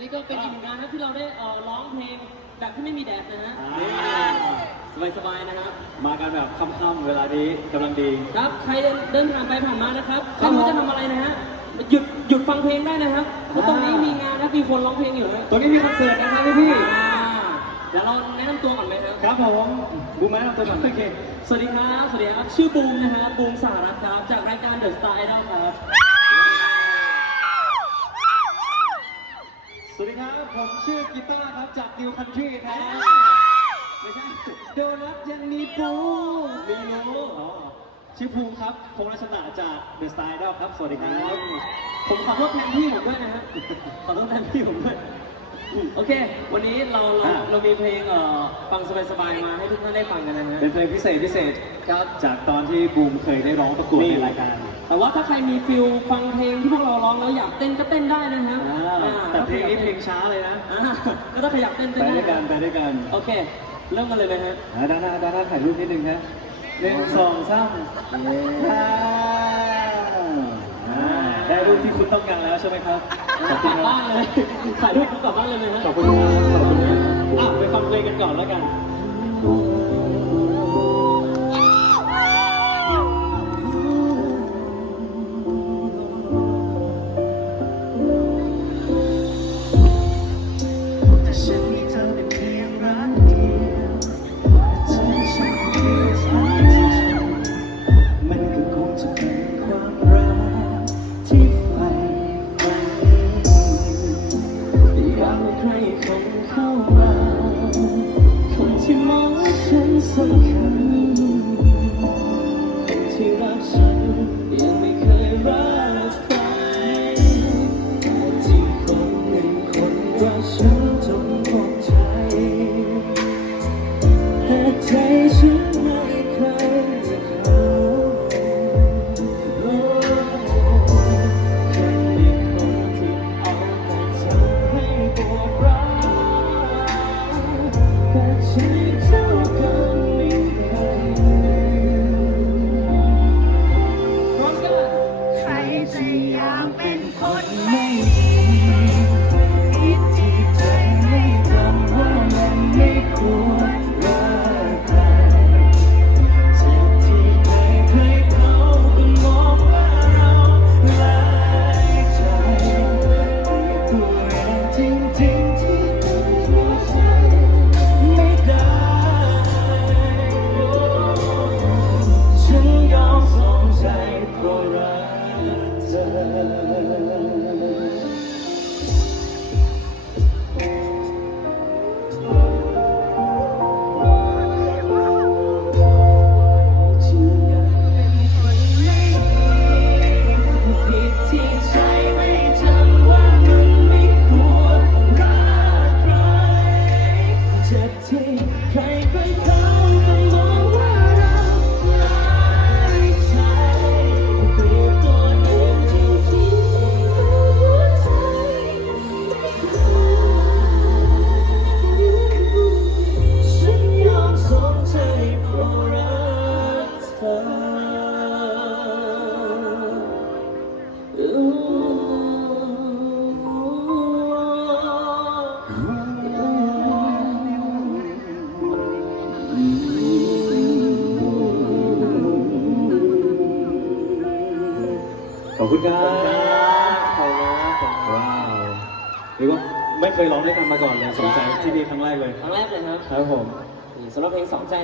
นี่ก็เป็นอีกหนึ่งงานนะที่เราได้เอ่อร้องเพลงแบบที่ไม่มีแดดนะฮะสบายๆนะครับ มากันแบบค่ำๆเวลานี้กำลังดี ครับใครเดินผ่านไปผ่านมานะครับครัไม่บรู้ผมจะทำอะไรนะฮะหยุดหยุดฟังเพลงได้นะครับเพราะตรงนี้มีงานนะมีคนร้องเพลงอยู่นะตรงนี้มีคอนเสิร์ตนะครับพี่พี่อ่าเดี๋ยวเราแนะนำตัวก่อนไหมครับครับผมบูมแมนตัวก่อนโอเค สวัสดีครับ สวัสดีครับ ชื่อบูมนะฮะบูมสารัตน์ครับ จากรายการ The Star Idol ครับ สวัสดีครับ ผมชื่อกีตาร์ครับจากนิวคันทรีครับไม่ใช่โดนัทยังมีปูมีรู้อ๋อชื่อภูมิครับพงษ์รัชตาจากเดอะสไตล์ดอครับ สวัสดีครับ ผมขอโทษแทนพี่ผมด้วยนะฮะขอโทษแทนพี่ผมด้วยอืม โอเค วันนี้เราเราอ่าเรามีเพลงเอ่อฟังสบายๆมาให้ทุกท่านได้ฟังกันนะฮะเป็นเพลงพิเศษพิเศษครับ จากตอนที่บูมเคยได้ร้องประกวดนี่ ในรายการแต่ว่าถ้าใครมีฟิลฟังเพลงที่พวกเราร้องแล้วอยากเต้นก็เต้นได้นะฮะอ่าอ่าแต่เพลงนี้เพลงช้าเลยนะอ่าก็ถ้าใครอยากเต้นไปเต้นด้วยกันไปได้ด้วยกันโอเคเริ่มกันเลยไหมฮะ อ่าด้านหน้าด้านหน้าถ่ายรูปนิดนึงฮะหนึ่งสองสามอ่าอ่าได้รูป ที่คุณต้องการแล้วใช่ไหมครับขอบกคุลัณบครับบ้านเลยถ่ายรูปกลับบ้านเลยไหมฮะขอบคุณครับขอบคุณครับอะไปฟังเพลงกันก่อนแล้วกันแฉันไม่เคยจะเจ็บที่ใครใครเขาก็มองว่าเราหลายใจเปรียบตัวเองจริงๆที่หัวใจฉันยอมสนใจเพราะรักเธอ อบคุณครับขอบคุณนะว้าวเรียกว่าไม่เคยร้องด้วยกันมาก่อนเลยสนใจที่นี่ครั้งแรกเลยครั้งแรกเลยครับครับผมนี่สำหรับเพลงสองใจ